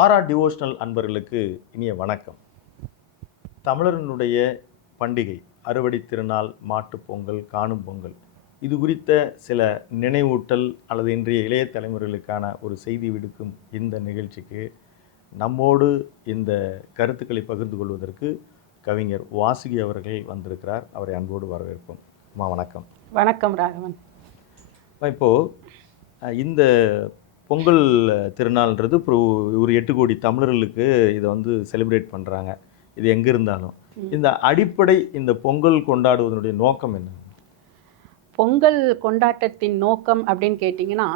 RR devotional அன்பர்களுக்கு இனிய வணக்கம். தமிழர்களுடைய பண்டிகை அறுவடை திருநாள், மாட்டுப் பொங்கல், காணும் பொங்கல், இது குறித்த சில நினைவூட்டல் அல்லது இன்றைய இளைய தலைமுறைகளுக்கான ஒரு செய்தி விடுக்கும் இந்த நிகழ்ச்சிக்கு நம்மோடு இந்த கருத்துக்களை பகிர்ந்து கொள்வதற்கு கவிஞர் வாசுகி அவர்கள் வந்திருக்கிறார். அவரை அன்போடு வரவேற்போம். அம்மா வணக்கம். வணக்கம் ராகவன். இப்போது இந்த பொங்கல் திருநாள்ன்றது இப்போ ஒரு 8 கோடி தமிழர்களுக்கு இதை செலிப்ரேட் பண்ணுறாங்க. இது எங்கே இருந்தாலும் இந்த அடிப்படை இந்த பொங்கல் கொண்டாடுவதனுடைய நோக்கம் என்ன? பொங்கல் கொண்டாட்டத்தின் நோக்கம் அப்படின்னு கேட்டிங்கன்னா,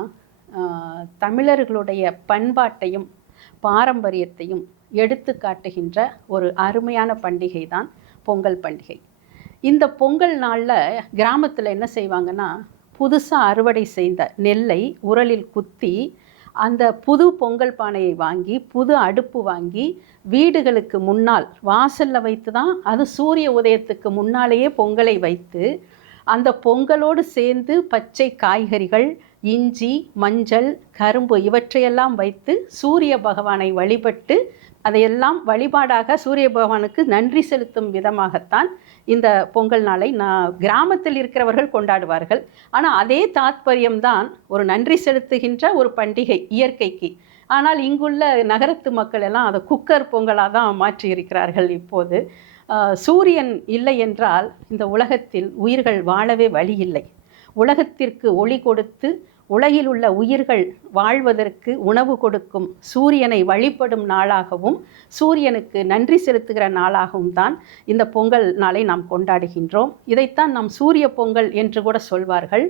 தமிழர்களுடைய பண்பாட்டையும் பாரம்பரியத்தையும் எடுத்து காட்டுகின்ற ஒரு அருமையான பண்டிகை தான் பொங்கல் பண்டிகை. இந்த பொங்கல் நாளில் கிராமத்தில் என்ன செய்வாங்கன்னா, புதுசாக அறுவடை செய்த நெல்லை உரலில் குத்தி அந்த புது பொங்கல் பானையை வாங்கி புது அடுப்பு வாங்கி வீடுகளுக்கு முன்னால் வாசலில் வைத்து தான், அது சூரிய உதயத்துக்கு முன்னாலேயே பொங்கலை வைத்து அந்த பொங்கலோடு சேர்ந்து பச்சை காய்கறிகள், இஞ்சி, மஞ்சள், கரும்பு இவற்றையெல்லாம் வைத்து சூரிய பகவானை வழிபட்டு அதையெல்லாம் வழிபாடாக சூரிய பகவானுக்கு நன்றி செலுத்தும் விதமாகத்தான் இந்த பொங்கல் நாளை கிராமத்தில் இருக்கிறவர்கள் கொண்டாடுவார்கள். ஆனால் அதே தாத்பரியம்தான் ஒரு நன்றி செலுத்துகின்ற ஒரு பண்டிகை இயற்கைக்கு. ஆனால் இங்குள்ள நகரத்து மக்கள் எல்லாம் அதை குக்கர் பொங்கலாக தான் மாற்றி இருக்கிறார்கள். இப்போது சூரியன் இல்லை என்றால் இந்த உலகத்தில் உயிர்கள் வாழவே வழி இல்லை. உலகத்திற்கு ஒளி கொடுத்து உலகில் உள்ள உயிர்கள் வாழ்வதற்கு உணவு கொடுக்கும் சூரியனை வழிபடும் நாளாகவும் சூரியனுக்கு நன்றி செலுத்துகிற நாளாகவும் தான் இந்த பொங்கல் நாளை நாம் கொண்டாடுகின்றோம். இதைத்தான் நாம் சூரிய பொங்கல் என்று கூட சொல்வார்கள்.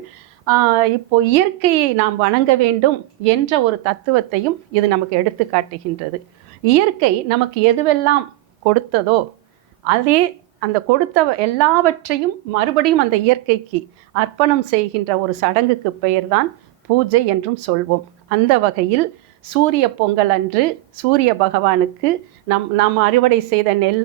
இப்போ இயற்கையை நாம் வணங்க வேண்டும் என்ற ஒரு தத்துவத்தையும் இது நமக்கு எடுத்து காட்டுகின்றது. இயற்கை நமக்கு எதுவெல்லாம் கொடுத்ததோ அதே அந்த கொடுத்த எல்லாவற்றையும் மறுபடியும் அந்த இயற்கைக்கு அர்ப்பணம் செய்கின்ற ஒரு சடங்குக்கு பெயர்தான் பூஜை என்றும் சொல்வோம். அந்த வகையில் சூரிய பொங்கல் அன்று சூரிய பகவானுக்கு நாம் அறுவடை செய்த நெல்,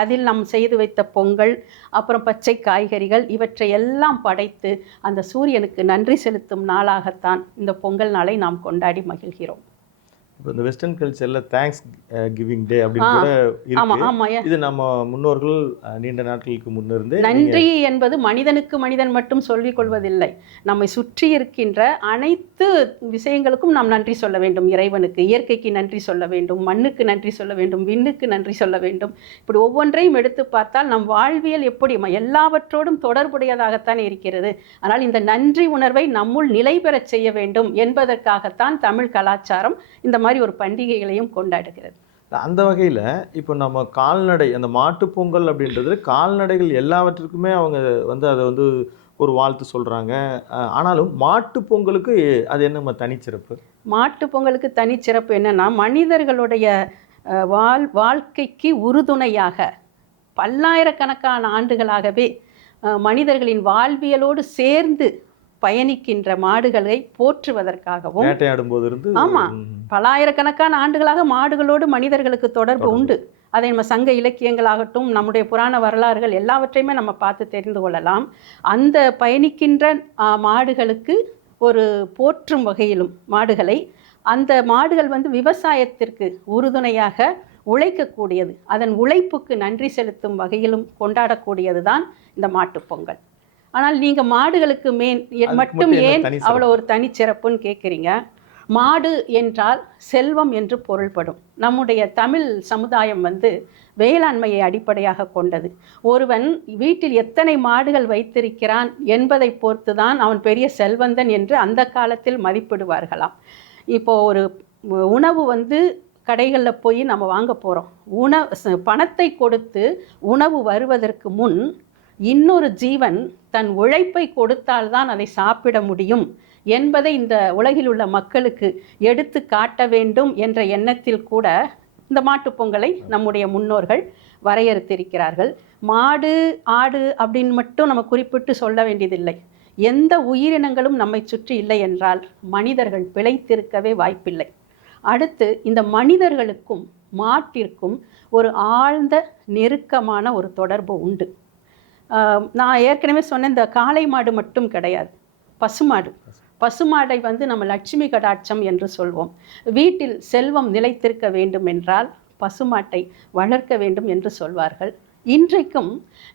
அதில் நாம் செய்து வைத்த பொங்கல், அப்புறம் பச்சை காய்கறிகள் இவற்றை எல்லாம் படைத்து அந்த சூரியனுக்கு நன்றி செலுத்தும் நாளாகத்தான் இந்த பொங்கல் நாளை நாம் கொண்டாடி மகிழ்கிறோம். இப்போ இந்த வெஸ்டர்ன் கல்ச்சரில் தேங்க்ஸ் கிவிங் டே அப்படின்னு கூட இருக்கு. இது நம்ம முன்னோர்கள் நீண்ட நாட்களுக்கு முன்னிருந்தே நன்றி என்பது மனிதனுக்கு மனிதன் மட்டும் சொல்லிக் கொள்வதில்லை. நம்மை சுற்றி இருக்கின்ற அனைத்து விஷயங்களுக்கும் நாம் நன்றி சொல்ல வேண்டும். இறைவனுக்கு, இயற்கைக்கு நன்றி சொல்ல வேண்டும், மண்ணுக்கு நன்றி சொல்ல வேண்டும், விண்ணுக்கு நன்றி சொல்ல வேண்டும். இப்படி ஒவ்வொன்றையும் எடுத்து பார்த்தால் நம் வாழ்வியல் எப்படி எல்லாவற்றோடும் தொடர்புடையதாகத்தான் இருக்கிறது. ஆனால் இந்த நன்றி உணர்வை நம்முள் நிலை பெறச் செய்ய வேண்டும் என்பதற்காகத்தான் தமிழ் கலாச்சாரம் இந்த மாதிரி ஒரு பண்டிகைகளையும் கொண்டாடுகிறது. அந்த வகையில் இப்போ நம்ம கால்நடை, அந்த மாட்டுப் பொங்கல் அப்படின்றது கால்நடைகள் எல்லாவற்றுக்குமே அவங்க அதை ஒரு வாழ்த்து சொல்கிறாங்க. ஆனாலும் மாட்டுப் பொங்கலுக்கு அது என்ன தனிச்சிறப்பு? மாட்டுப் பொங்கலுக்கு தனிச்சிறப்பு என்னன்னா, மனிதர்களுடைய வாழ்க்கைக்கு உறுதுணையாக பல்லாயிரக்கணக்கான ஆண்டுகளாகவே மனிதர்களின் வாழ்வியலோடு சேர்ந்து பயணிக்கின்ற மாடுகளை போற்றுவதற்காகவும், பல்லாயிரக்கணக்கான ஆண்டுகளாக மாடுகளோடு மனிதர்களுக்கு தொடர்பு உண்டு. அதை நம்ம சங்க இலக்கியங்களாகட்டும், நம்முடைய புராண வரலாறுகள் எல்லாவற்றையுமே நம்ம பார்த்து தெரிந்து கொள்ளலாம். அந்த பயணிக்கின்ற மாடுகளுக்கு ஒரு போற்றும் வகையிலும் மாடுகளை, அந்த மாடுகள் விவசாயத்திற்கு உறுதுணையாக உழைக்கக்கூடியது, அதன் உழைப்புக்கு நன்றி செலுத்தும் வகையிலும் கொண்டாடக்கூடியது தான் இந்த மாட்டுப்பொங்கல். ஆனால் நீங்கள் மாடுகளுக்கு மட்டும் ஏன் அவ்வளோ ஒரு தனிச்சிறப்புன்னு கேட்குறீங்க. மாடு என்றால் செல்வம் என்று பொருள்படும். நம்முடைய தமிழ் சமுதாயம் வேளாண்மையை அடிப்படையாக கொண்டது. ஒருவன் வீட்டில் எத்தனை மாடுகள் வைத்திருக்கிறான் என்பதை பொறுத்து தான் அவன் பெரிய செல்வந்தன் என்று அந்த காலத்தில் மதிப்பிடுவார்களாம். இப்போது ஒரு உணவு கடைகளில் போய் நம்ம வாங்க போகிறோம். பணத்தை கொடுத்து உணவு வருவதற்கு முன் இன்னொரு ஜீவன் தன் உழைப்பை கொடுத்தால்தான் அதை சாப்பிட முடியும் என்பதை இந்த உலகில் உள்ள மக்களுக்கு எடுத்து காட்ட வேண்டும் என்ற எண்ணத்தில் கூட இந்த மாட்டுப் பொங்கலை நம்முடைய முன்னோர்கள் வரையறுத்திருக்கிறார்கள். மாடு, ஆடு அப்படின்னு மட்டும் நம்ம குறிப்பிட்டு சொல்ல வேண்டியதில்லை. எந்த உயிரினங்களும் நம்மை சுற்றி இல்லை என்றால் மனிதர்கள் பிழைத்திருக்கவே வாய்ப்பில்லை. அடுத்து இந்த மனிதர்களுக்கும் மாட்டிற்கும் ஒரு ஆழ்ந்த நெருக்கமான ஒரு தொடர்பு உண்டு. நான் ஏற்கனவே சொன்ன இந்த காளை மாடு மட்டும் கிடையாது, பசுமாடு. பசுமாடை வந்து நம்ம லட்சுமி கடாட்சம் என்று சொல்வோம். வீட்டில் செல்வம் நிலைத்திருக்க வேண்டும் என்றால் பசுமாட்டை வளர்க்க வேண்டும் என்று சொல்வார்கள். இன்றைக்கும்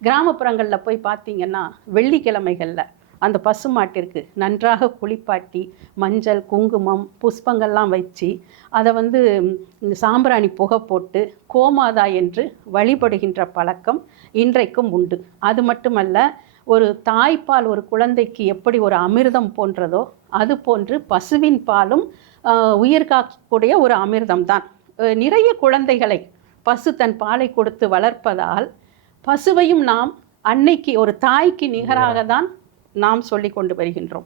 கிராமப்புறங்களில் போய் பார்த்தீங்கன்னா வெள்ளிக்கிழமைகளில் அந்த பசுமாட்டிற்கு நன்றாக குளிப்பாட்டி மஞ்சள் குங்குமம் புஷ்பங்கள்லாம் வச்சு அதை வந்து சாம்பிராணி புகை போட்டு கோமாதா என்று வழிபடுகின்ற பழக்கம் இன்றைக்கும் உண்டு. அது மட்டுமல்ல, ஒரு தாய்ப்பால் ஒரு குழந்தைக்கு எப்படி ஒரு அமிர்தம் போன்றதோ அது போன்று பசுவின் பாலும் உயிர் காக்கக்கூடிய ஒரு அமிர்தம்தான். நிறைய குழந்தைகளை பசு தன் பாலை கொடுத்து வளர்ப்பதால் பசுவையும் நாம் அன்னைக்கு ஒரு தாய்க்கு நிகராக தான் நாம் சொல்லி கொண்டு வருகின்றோம்.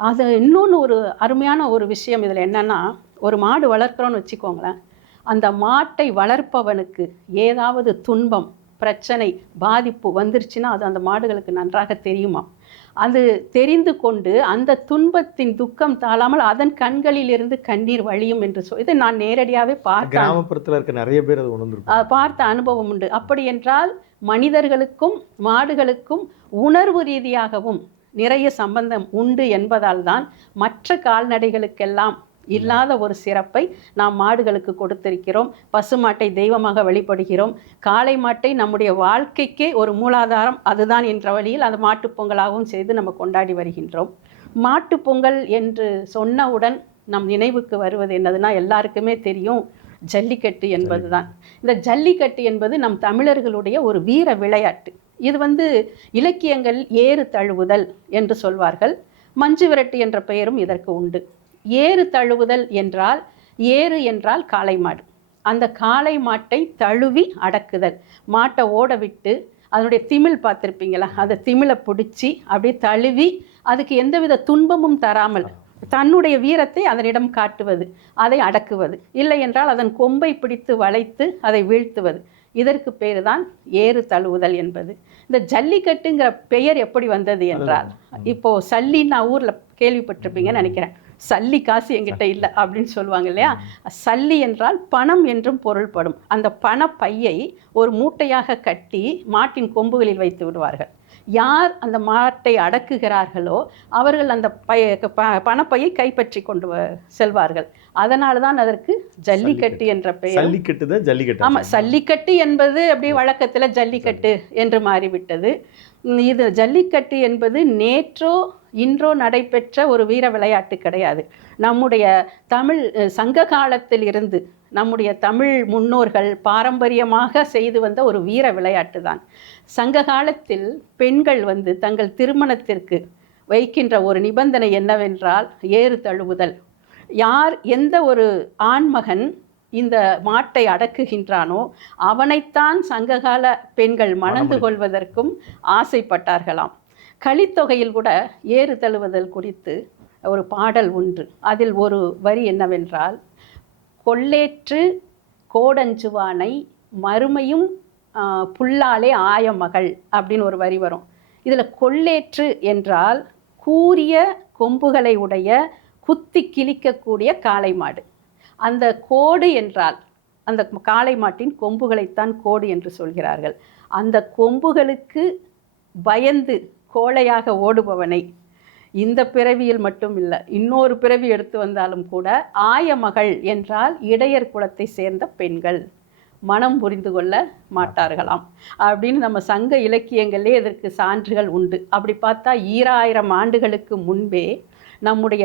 அது இன்னொன்று ஒரு அருமையான ஒரு விஷயம் இதில் என்னென்னா, ஒரு மாடு வளர்க்குறோன்னு வச்சுக்கோங்களேன், அந்த மாட்டை வளர்ப்பவனுக்கு ஏதாவது துன்பம் பிரச்சனை பாதிப்பு வந்துருச்சுன்னா அது அந்த மாடுகளுக்கு நன்றாக தெரியுமா. அது தெரிந்து கொண்டு அந்த துன்பத்தின் துக்கம் தாழாமல் அதன் கண்களில் இருந்து கண்ணீர் வழியும் என்று இதை நான் நேரடியாகவே கிராமப்புறத்தில் இருக்க நிறைய பேர் அது உணர்ந்து பார்த்த அனுபவம் உண்டு. அப்படி என்றால் மனிதர்களுக்கும் மாடுகளுக்கும் உணர்வு ரீதியாகவும் நிறைய சம்பந்தம் உண்டு என்பதால் தான் மற்ற கால்நடைகளுக்கெல்லாம் இல்லாத ஒரு சிறப்பை நாம் மாடுகளுக்கு கொடுத்திருக்கிறோம். பசுமாட்டை தெய்வமாக வழிபடுகிறோம். காளை மாட்டை நம்முடைய வாழ்க்கைக்கே ஒரு மூலாதாரம் அதுதான் என்ற வழியில் அது மாட்டுப்பொங்கலாகவும் செய்து நம்ம கொண்டாடி வருகின்றோம். மாட்டுப்பொங்கல் என்று சொன்னவுடன் நம் நினைவுக்கு வருவது என்னதுன்னா, எல்லாருக்குமே தெரியும், ஜல்லிக்கட்டு என்பது தான். இந்த ஜல்லிக்கட்டு என்பது நம் தமிழர்களுடைய ஒரு வீர விளையாட்டு. இது வந்து இலக்கியங்கள் ஏறு தழுவுதல் என்று சொல்வார்கள். மஞ்சு விரட்டு என்ற பெயரும் இதற்கு உண்டு. ஏறு தழுவுதல் என்றால், ஏறு என்றால் காளை மாடு, அந்த காளை மாட்டை தழுவி அடக்குதல். மாட்டை ஓட விட்டு அதனுடைய திமில் பார்த்துருப்பீங்களா, அதை திமிலை பிடிச்சி அப்படியே தழுவி அதுக்கு எந்தவித துன்பமும் தராமல் தன்னுடைய வீரத்தை அதனிடம் காட்டுவது, அதை அடக்குவது. இல்லை என்றால் அதன் கொம்பை பிடித்து வளைத்து அதை வீழ்த்துவது. இதற்கு பேர் தான் ஏறு தழுவுதல் என்பது. இந்த ஜல்லிக்கட்டுங்கிற பெயர் எப்படி வந்தது என்றால், இப்போது சல்லி நான் ஊரில் கேள்விப்பட்டிருப்பீங்கன்னு நினைக்கிறேன். சல்லி காசு என்கிட்ட இல்லை அப்படின்னு சொல்லுவாங்க இல்லையா. சல்லி என்றால் பணம் என்றும் பொருள்படும். அந்த பண பையை ஒரு மூட்டையாக கட்டி மாட்டின் கொம்புகளில் வைத்து விடுவார்கள். யார் அந்த மாட்டை அடக்குகிறார்களோ அவர்கள் அந்த பணப்பையை கைப்பற்றி கொண்டு செல்வார்கள். அதனால தான் அதற்கு ஜல்லிக்கட்டு என்ற பெயர். ஆமாம், ஜல்லிக்கட்டு என்பது அப்படியே வழக்கத்தில் ஜல்லிக்கட்டு என்று மாறிவிட்டது. இது ஜல்லிக்கட்டு என்பது நேற்றோ இன்றோ நடைபெற்ற ஒரு வீர விளையாட்டு கிடையாது. நம்முடைய தமிழ் சங்க காலத்தில் இருந்து நம்முடைய தமிழ் முன்னோர்கள் பாரம்பரியமாக செய்து வந்த ஒரு வீர விளையாட்டு தான். சங்க காலத்தில் பெண்கள் வந்து தங்கள் திருமணத்திற்கு வைக்கின்ற ஒரு நிபந்தனை என்னவென்றால் ஏறு தழுவுதல். யார் எந்த ஒரு ஆண்மகன் இந்த மாட்டை அடக்குகின்றானோ அவனைத்தான் சங்ககால பெண்கள் மணந்து கொள்வதற்கும் ஆசைப்பட்டார்களாம். கலித்தொகையில் கூட ஏறு தழுவுதல் குறித்து ஒரு பாடல் உண்டு. அதில் ஒரு வரி என்னவென்றால், கொள்ளேற்று கோடஞ்சுவானை மறுமையும் புல்லாலே ஆயமகள் அப்படின்னு ஒரு வரி வரும். இதில் கொள்ளேற்று என்றால் கூரிய கொம்புகளை உடைய குத்தி கிழிக்கக்கூடிய காளை மாடு. அந்த கோடு என்றால் அந்த காளை மாட்டின் கொம்புகளைத்தான் கோடு என்று சொல்கிறார்கள். அந்த கொம்புகளுக்கு பயந்து கோழையாக ஓடுபவனை இந்த பிறவியில் மட்டும் இல்லை, இன்னொரு பிறவி எடுத்து வந்தாலும் கூட ஆயமகள் என்றால் இடையர் குலத்தை சேர்ந்த பெண்கள் மனம் புரிந்து கொள்ள மாட்டார்களாம் அப்படின்னு நம்ம சங்க இலக்கியங்களே இதற்கு சான்றுகள் உண்டு. அப்படி பார்த்தா 2000 ஆண்டுகளுக்கு முன்பே நம்முடைய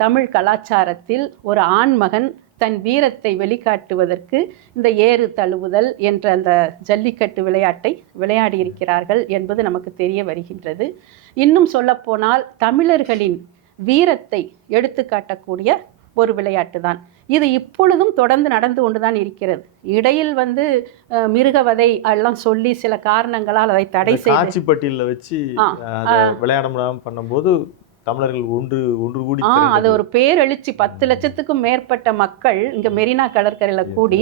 தமிழ் கலாச்சாரத்தில் ஒரு ஆண்மகன் தன் வீரத்தை வெளிக்காட்டுவதற்கு இந்த ஏறு தழுவுதல் என்ற அந்த ஜல்லிக்கட்டு விளையாட்டை விளையாடி இருக்கிறார்கள் என்பது நமக்கு தெரிய வருகின்றது. இன்னும் சொல்லப்போனால் தமிழர்களின் வீரத்தை எடுத்து காட்டக்கூடிய ஒரு விளையாட்டு தான் இது. இப்பொழுதும் தொடர்ந்து நடந்து கொண்டு தான் இருக்கிறது. இடையில் வந்து மிருகவதை எல்லாம் சொல்லி சில காரணங்களால் அதை தடை செய்து காட்சிப்பட்டியலில் வச்சு விளையாட முடியாமல் பண்ணும்போது தமிழர்கள் ஒன்று கூடி அது ஒரு பேரெழுச்சி. 10 லட்சத்துக்கும் மேற்பட்ட மக்கள் இங்கே மெரினா கடற்கரையில் கூடி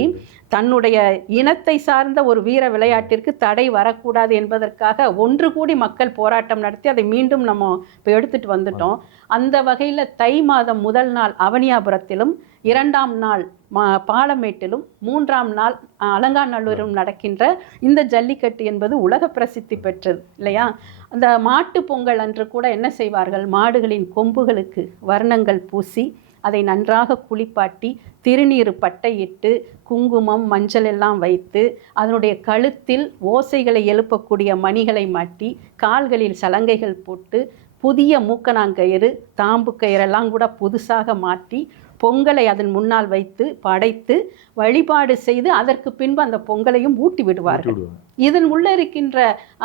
தன்னுடைய இனத்தை சார்ந்த ஒரு வீர விளையாட்டிற்கு தடை வரக்கூடாது என்பதற்காக ஒன்று கூடி மக்கள் போராட்டம் நடத்தி அதை மீண்டும் நம்ம இப்போ எடுத்துட்டு வந்துட்டோம். அந்த வகையில் தை மாதம் முதல் நாள் அவனியாபுரத்திலும், 2ஆம் நாள் பாலமேட்டிலும், 3ஆம் நாள் அலங்காநல்லூரிலும் நடக்கின்ற இந்த ஜல்லிக்கட்டு என்பது உலக பிரசித்தி பெற்றது இல்லையா? அந்த மாட்டு பொங்கல் அன்று கூட என்ன செய்வார்கள், மாடுகளின் கொம்புகளுக்கு வர்ணங்கள் பூசி அதை நன்றாக குளிப்பாட்டி திருநீறு பட்டையிட்டு குங்குமம் மஞ்சள் எல்லாம் வைத்து அதனுடைய கழுத்தில் ஓசைகளை எழுப்பக்கூடிய மணிகளை மாட்டி கால்களில் சலங்கைகள் போட்டு புதிய மூக்கணாங்கயிறு தாம்பு கயிறெல்லாம் கூட புதுசாக மாற்றி பொங்கலை அதன் முன்னால் வைத்து படைத்து வழிபாடு செய்து அதற்கு பின்பு அந்த பொங்கலையும் ஊட்டி விடுவார்கள். இதன் உள்ள இருக்கின்ற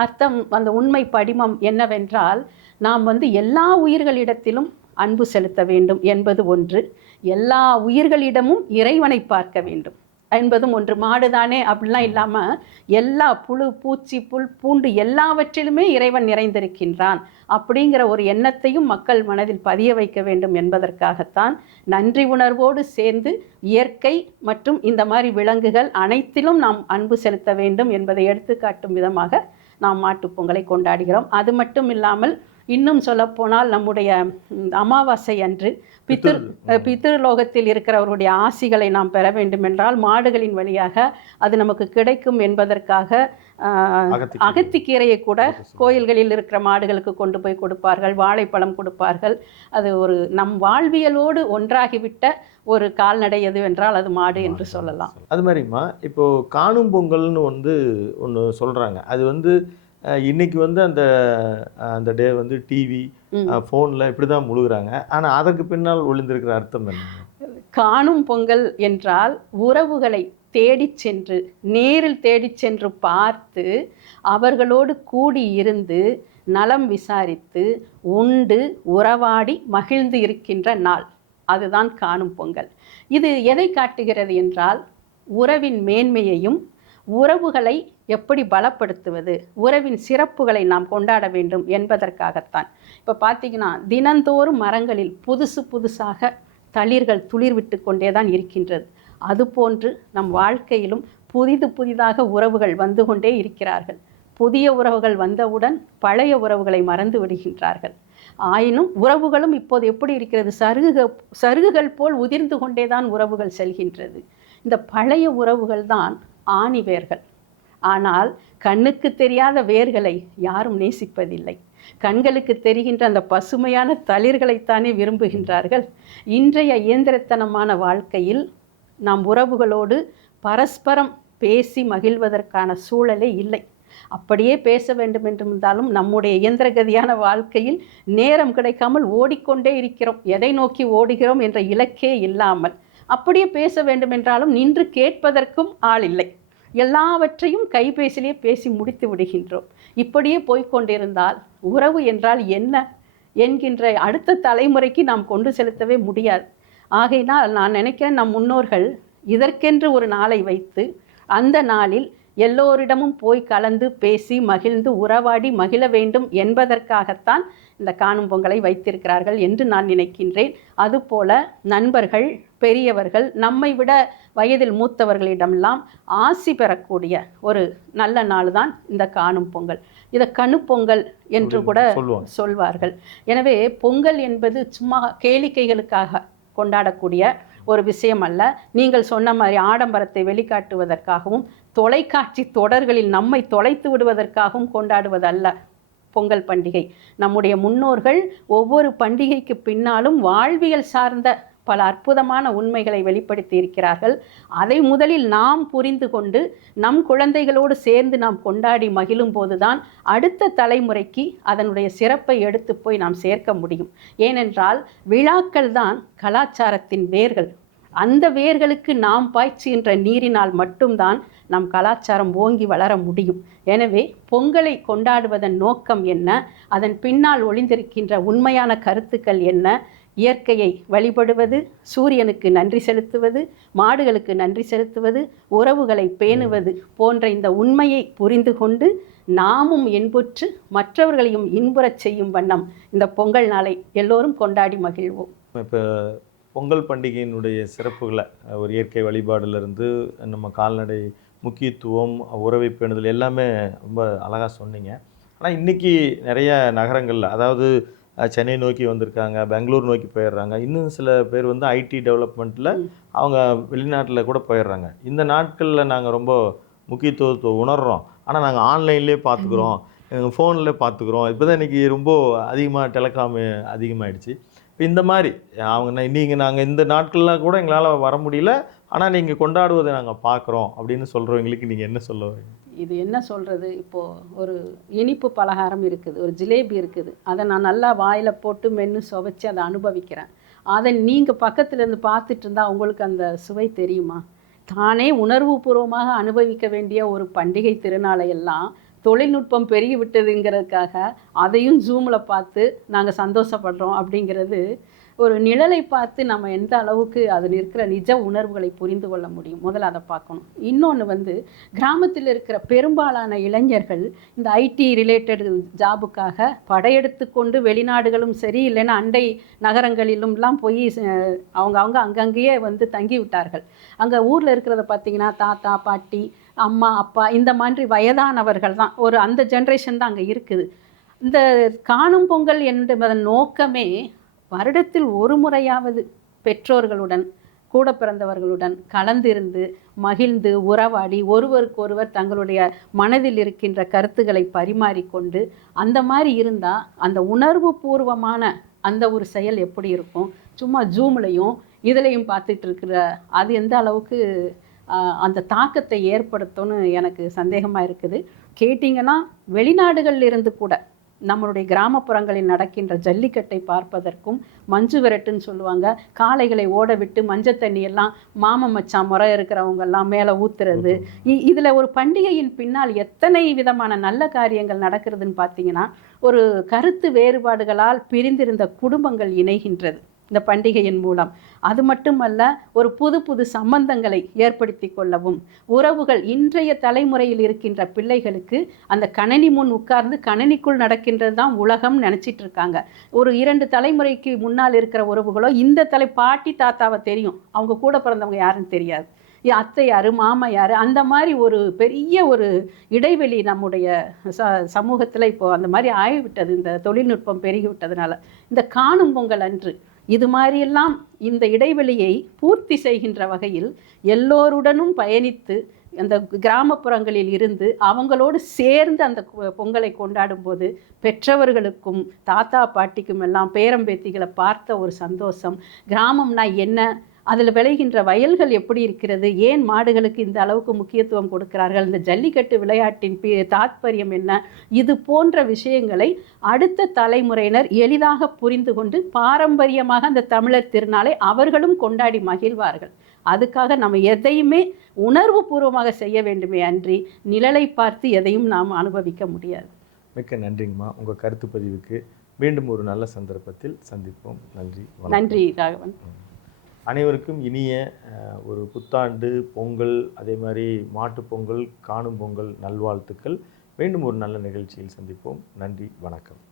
அர்த்தம், அந்த உண்மை படிமம் என்னவென்றால், நாம் எல்லா உயிர்களிடத்திலும் அன்பு செலுத்த வேண்டும் என்பது ஒன்று, எல்லா உயிர்களிடமும் இறைவனை பார்க்க வேண்டும் என்பதும் ஒன்று. மாடுதானே அப்படிலாம் இல்லாமல் எல்லா புழு பூச்சி புல் பூண்டு எல்லாவற்றிலுமே இறைவன் நிறைந்திருக்கின்றான் அப்படிங்கிற ஒரு எண்ணத்தையும் மக்கள் மனதில் பதிய வைக்க வேண்டும் என்பதற்காகத்தான் நன்றி உணர்வோடு சேர்ந்து இயற்கை மற்றும் இந்த மாதிரி விலங்குகள் அனைத்திலும் நாம் அன்பு செலுத்த வேண்டும் என்பதை எடுத்துக்காட்டும் விதமாக நாம் மாட்டுப் பொங்கலை கொண்டாடுகிறோம். அது மட்டும் இல்லாமல் இன்னும் சொல்லப்போனால் நம்முடைய அமாவாசை அன்று பித்ருலோகத்தில் இருக்கிறவருடைய ஆசிகளை நாம் பெற வேண்டும் என்றால் மாடுகளின் வழியாக அது நமக்கு கிடைக்கும் என்பதற்காக அகத்திக்கீரையை கூட கோயில்களில் இருக்கிற மாடுகளுக்கு கொண்டு போய் கொடுப்பார்கள், வாழைப்பழம் கொடுப்பார்கள். அது ஒரு நம் வாழ்வியலோடு ஒன்றாகிவிட்ட ஒரு கால்நடை எது என்றால் அது மாடு என்று சொல்லலாம். அது மாதிரிமா இப்போ காணும் பொங்கல்னு ஒன்று சொல்கிறாங்க. அது இன்னைக்கு அந்த அந்த டே டிவி ஃபோனில் இப்படி தான் முழுகிறாங்க. ஆனால் அதற்கு பின்னால் ஒளிந்திருக்கிற அர்த்தம் என்ன? காணும் பொங்கல் என்றால் உறவுகளை தேடிச் சென்று நேரில் தேடிச் சென்று பார்த்து அவர்களோடு கூடி இருந்து நலம் விசாரித்து உண்டு உறவாடி மகிழ்ந்து இருக்கின்ற நாள், அதுதான் காணும் பொங்கல். இது எதை காட்டுகிறது என்றால் உறவின் மேன்மையையும் உறவுகளை எப்படி பலப்படுத்துவது, உறவின் சிறப்புகளை நாம் கொண்டாட வேண்டும் என்பதற்காகத்தான். இப்போ பார்த்தீங்கன்னா தினந்தோறும் மரங்களில் புதுசு புதுசாக தளிர்கள் துளிர் விட்டு கொண்டே தான் இருக்கின்றது. அதுபோன்று நம் வாழ்க்கையிலும் புதிதாக உறவுகள் வந்து கொண்டே இருக்கிறார்கள். புதிய உறவுகள் வந்தவுடன் பழைய உறவுகளை மறந்து விடுகின்றார்கள். ஆயினும் உறவுகளும் இப்போது எப்படி இருக்கிறது, சருகுகள் போல் உதிர்ந்து கொண்டே தான் உறவுகள் செல்கின்றது. இந்த பழைய உறவுகள் தான் ஆணி வேர்கள். ஆனால் கண்ணுக்கு தெரியாத வேர்களை யாரும் நேசிப்பதில்லை. கண்களுக்கு தெரிகின்ற அந்த பசுமையான தளிர்களைத்தானே விரும்புகின்றார்கள். இன்றைய இயந்திரத்தனமான வாழ்க்கையில் நாம் உறவுகளோடு பரஸ்பரம் பேசி மகிழ்வதற்கான சூழலே இல்லை. அப்படியே பேச வேண்டும் என்றிருந்தாலும் நம்முடைய இயந்திரகதியான வாழ்க்கையில் நேரம் கிடைக்காமல் ஓடிக்கொண்டே இருக்கிறோம். எதை நோக்கி ஓடுகிறோம் என்ற இலக்கே இல்லாமல் அப்படியே பேச வேண்டும் என்றாலும் நின்று கேட்பதற்கும் ஆள் இல்லை. எல்லாவற்றையும் கைபேசியிலே பேசி முடித்து விடுகின்றோம். இப்படியே போய்கொண்டிருந்தால் உறவு என்றால் என்ன என்கின்ற அடுத்த தலைமுறைக்கு நாம் கொண்டு செலுத்தவே முடியாது. ஆகையினால் நான் நினைக்கிறேன், நம் முன்னோர்கள் இதற்கென்று ஒரு நாளை வைத்து அந்த நாளில் எல்லோரிடமும் போய் கலந்து பேசி மகிழ்ந்து உறவாடி மகிழ வேண்டும் என்பதற்காகத்தான் இந்த காணும் பொங்கலை வைத்திருக்கிறார்கள் என்று நான் நினைக்கின்றேன். அதுபோல நண்பர்கள் பெரியவர்கள் நம்மை விட வயதில் மூத்தவர்களிடமெல்லாம் ஆசி பெறக்கூடிய ஒரு நல்ல நாள் தான் இந்த காணும் பொங்கல். இதை கணுப்பொங்கல் என்று கூட சொல்வார்கள். எனவே பொங்கல் என்பது சும்மா கேளிக்கைகளுக்காக கொண்டாடக்கூடிய ஒரு விஷயம் அல்ல. நீங்கள் சொன்ன மாதிரி ஆடம்பரத்தை வெளிக்காட்டுவதற்காகவும் தொலைக்காட்சி தொடர்களில் நம்மை தொலைத்து விடுவதற்காகவும் கொண்டாடுவதல்ல பொங்கல் பண்டிகை. நம்முடைய முன்னோர்கள் ஒவ்வொரு பண்டிகைக்கு பின்னாலும் வாழ்வியல் சார்ந்த பல அற்புதமான உண்மைகளை வெளிப்படுத்தி இருக்கிறார்கள். அதை முதலில் நாம் புரிந்து கொண்டு நம் குழந்தைகளோடு சேர்ந்து நாம் கொண்டாடி மகிழும் போதுதான் அடுத்த தலைமுறைக்கு அதனுடைய சிறப்பை எடுத்து போய் நாம் சேர்க்க முடியும். ஏனென்றால் விழாக்கள் தான் கலாச்சாரத்தின் வேர்கள். அந்த வேர்களுக்கு நாம் பாய்ச்சுகின்ற நீரினால் மட்டும்தான் நம் கலாச்சாரம் ஓங்கி வளர முடியும். எனவே பொங்கலை கொண்டாடுவதன் நோக்கம் என்ன, அதன் பின்னால் ஒளிந்திருக்கின்ற உண்மையான கருத்துக்கள் என்ன, இயற்கையை வழிபடுவது, சூரியனுக்கு நன்றி செலுத்துவது, மாடுகளுக்கு நன்றி செலுத்துவது, உறவுகளை பேணுவது போன்ற இந்த உண்மையை புரிந்து கொண்டு நாமும் இன்புற்று மற்றவர்களையும் இன்புறச் செய்யும் வண்ணம் இந்த பொங்கல் நாளை எல்லோரும் கொண்டாடி மகிழ்வோம். இப்போ பொங்கல் பண்டிகையினுடைய சிறப்புகளை ஒரு இயற்கை வழிபாடுலேருந்து நம்ம கால்நடை முக்கியத்துவம், உறவை பேணுதல் எல்லாமே ரொம்ப அழகாக சொன்னீங்க. ஆனால் இன்றைக்கி நிறைய நகரங்களில், அதாவது சென்னை நோக்கி வந்திருக்காங்க, பெங்களூர் நோக்கி போயிடுறாங்க. இன்னும் சில பேர் வந்து ஐடி டெவலப்மெண்ட்டில் அவங்க வெளிநாட்டில் கூட போயிடுறாங்க. இந்த நாட்களில் நாங்கள் ரொம்ப முக்கியத்துவத்தை உணர்கிறோம். ஆனால் நாங்கள் ஆன்லைன்லேயே பார்த்துக்குறோம், எங்கள் ஃபோனில் பார்த்துக்குறோம். இப்போ தான் இன்றைக்கி ரொம்ப அதிகமாக டெலகாமு அதிகமாகிடுச்சு. இப்போ இந்த மாதிரி அவங்க நீங்கள் நாங்கள் இந்த நாட்கள்லாம் கூட எங்களால் வர முடியல, ஆனால் நீங்கள் கொண்டாடுவதை நாங்கள் பார்க்குறோம் அப்படின்னு சொல்கிறவங்களுக்கு நீங்கள் என்ன சொல்ல வரீங்க? இது என்ன சொல்கிறது, இப்போது ஒரு இனிப்பு பலகாரம் இருக்குது, ஒரு ஜிலேபி இருக்குது, அதை நான் நல்லா வாயில் போட்டு மென்று சுவைச்சி அதை அனுபவிக்கிறேன். அதை நீங்கள் பக்கத்துலேருந்து பார்த்துட்டு இருந்தால் உங்களுக்கு அந்த சுவை தெரியுமா? தானே உணர்வுபூர்வமாக அனுபவிக்க வேண்டிய ஒரு பண்டிகை திருநாளை எல்லாம் தொழில்நுட்பம் பெருகி விட்டதுங்கிறதுக்காக அதையும் ஜூமில் பார்த்து நாங்கள் சந்தோஷப்படுறோம் அப்படிங்கிறது ஒரு நிழலை பார்த்து நம்ம எந்த அளவுக்கு அதில் இருக்கிற நிஜ உணர்வுகளை புரிந்து கொள்ள முடியும். முதல்ல அதை பார்க்கணும். இன்னொன்று வந்து கிராமத்தில் இருக்கிற பெரும்பாலான இளைஞர்கள் இந்த ஐடி ரிலேட்டட் ஜாபுக்காக படையெடுத்து கொண்டு வெளிநாடுகளும் சரி, இல்லைன்னா அண்டை நகரங்களிலும்லாம் போய் அவங்க அங்கங்கேயே வந்து தங்கி விட்டார்கள். அங்கே ஊரில் இருக்கிறத பார்த்திங்கன்னா தாத்தா பாட்டி அம்மா அப்பா இந்த மாதிரி வயதானவர்கள் தான், ஒரு அந்த ஜென்ரேஷன் தான் அங்கே இருக்குது. இந்த காணும் பொங்கல் என்பதன் நோக்கமே வருடத்தில் ஒரு முறையாவது பெற்றோர்களுடன் கூட பிறந்தவர்களுடன் கலந்திருந்து மகிழ்ந்து உறவாடி ஒருவருக்கொருவர் தங்களுடைய மனதில் இருக்கின்ற கருத்துக்களை பரிமாறிக்கொண்டு அந்த மாதிரி இருந்தால் அந்த உணர்வு பூர்வமான அந்த ஒரு செயல் எப்படி இருக்கும்? சும்மா ஜூம்லையும் இதுலையும் பார்த்துட்டு இருக்கிற அது எந்த அளவுக்கு அந்த தாக்கத்தை ஏற்படுத்தும்னு எனக்கு சந்தேகமாக இருக்குது. கேட்டிங்கன்னா வெளிநாடுகளில் இருந்து கூட நம்மளுடைய கிராமப்புறங்களில் நடக்கின்ற ஜல்லிக்கட்டை பார்ப்பதற்கும் மஞ்சு விரட்டுன்னு சொல்லுவாங்க, காளைகளை ஓட விட்டு மஞ்சள் தண்ணியெல்லாம் மாமன் மச்சான் முறை இருக்கிறவங்கெல்லாம் மேலே ஊற்றுறது, இதில் ஒரு பண்டிகையின் பின்னால் எத்தனை விதமான நல்ல காரியங்கள் நடக்கிறதுன்னு பார்த்தீங்கன்னா, ஒரு கருத்து வேறுபாடுகளால் பிரிந்திருந்த குடும்பங்கள் இணைகின்றது இந்த பண்டிகையின் மூலம். அது மட்டுமல்ல, ஒரு புது புது சம்பந்தங்களை ஏற்படுத்தி கொள்ளவும், உறவுகள் இன்றைய தலைமுறையில் இருக்கின்ற பிள்ளைகளுக்கு அந்த கணனி முன் உட்கார்ந்து கணனிக்குள் நடக்கின்றது தான் உலகம் நினச்சிட்டு இருக்காங்க. ஒரு 2 தலைமுறைக்கு முன்னால் இருக்கிற உறவுகளோ இந்த பாட்டி தாத்தாவை தெரியும், அவங்க கூட பிறந்தவங்க யாருன்னு தெரியாது, அத்தை யார் மாமா யார், அந்த மாதிரி ஒரு பெரிய ஒரு இடைவெளி நம்முடைய சமூகத்தில் இப்போது அந்த மாதிரி ஆகிவிட்டது. இந்த தொழில்நுட்பம் பெருகிவிட்டதுனால இந்த காணும் பொங்கல் அன்று இது மாதிரியெல்லாம் இந்த இடைவெளியை பூர்த்தி செய்கின்ற வகையில் எல்லோருடனும் பயணித்து அந்த கிராமப்புறங்களில் இருந்து அவங்களோடு சேர்ந்து அந்த பொங்கலை கொண்டாடும் போது பெற்றவர்களுக்கும் தாத்தா பாட்டிக்கும் எல்லாம் பேரம்பேத்திகளை பார்த்த ஒரு சந்தோஷம், கிராமம்னா என்ன, அதில் விளைகின்ற வயல்கள் எப்படி இருக்கிறது, ஏன் மாடுகளுக்கு இந்த அளவுக்கு முக்கியத்துவம் கொடுக்கிறார்கள், இந்த ஜல்லிக்கட்டு விளையாட்டின் தாத்பரியம் என்ன, இது போன்ற விஷயங்களை அடுத்த தலைமுறையினர் எளிதாக புரிந்து கொண்டு பாரம்பரியமாக அந்த தமிழர் திருநாளை அவர்களும் கொண்டாடி மகிழ்வார்கள். அதுக்காக நம்ம எதையுமே உணர்வு பூர்வமாக செய்ய வேண்டுமே அன்றி நிழலை பார்த்து எதையும் நாம் அனுபவிக்க முடியாது. மிக்க நன்றிங்கம்மா உங்கள் கருத்து பதிவுக்கு. மீண்டும் ஒரு நல்ல சந்தர்ப்பத்தில் சந்திப்போம். நன்றி. நன்றி ராகவன். அனைவருக்கும் இனிய ஒரு புத்தாண்டு பொங்கல், அதே மாதிரி மாட்டுப்பொங்கல், காணும் பொங்கல் நல்வாழ்த்துக்கள். மீண்டும் ஒரு நல்ல நிகழ்ச்சியில் சந்திப்போம். நன்றி, வணக்கம்.